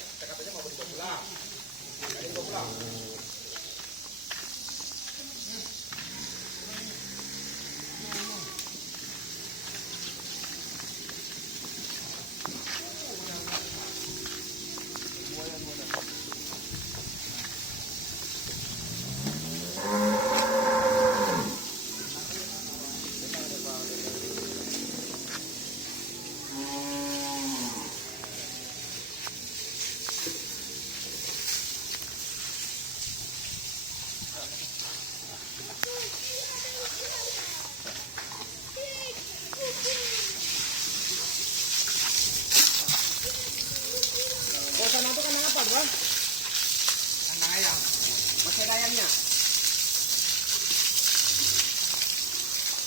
kita katanya mau dibawa pulang. Jadi dibawa pulang. Sana itu kandang apa, Bang? Kandang ayam. Masih ada ayamnya?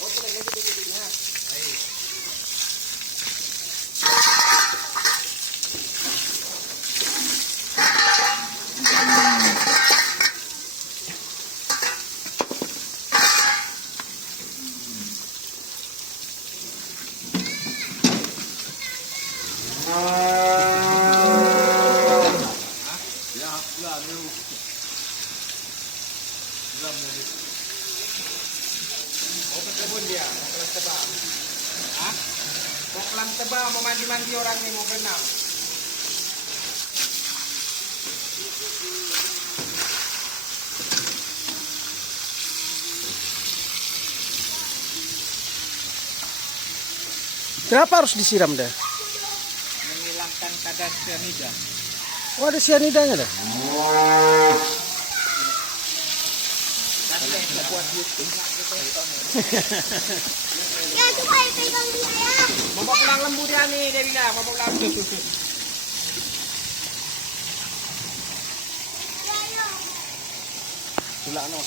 Oh, sudah ini jadi-jadinya. Baik. Mau ke kebun dia, mau kelas tebal. Hah? Mau kelas tebal, mau mandi-mandi orang nih, mau berenang. Kenapa harus disiram deh? Menghilangkan kadar cyanida. Oh, ada cyanidanya deh. Ya, coba pegang dia ya. Mau bawa pulang lembu dia nih, dia bilang mau bawa pulang. Tulak no.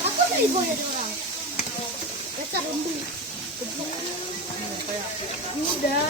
Aku dari bawah ada orang. Besar lembu. Udah.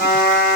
Ah.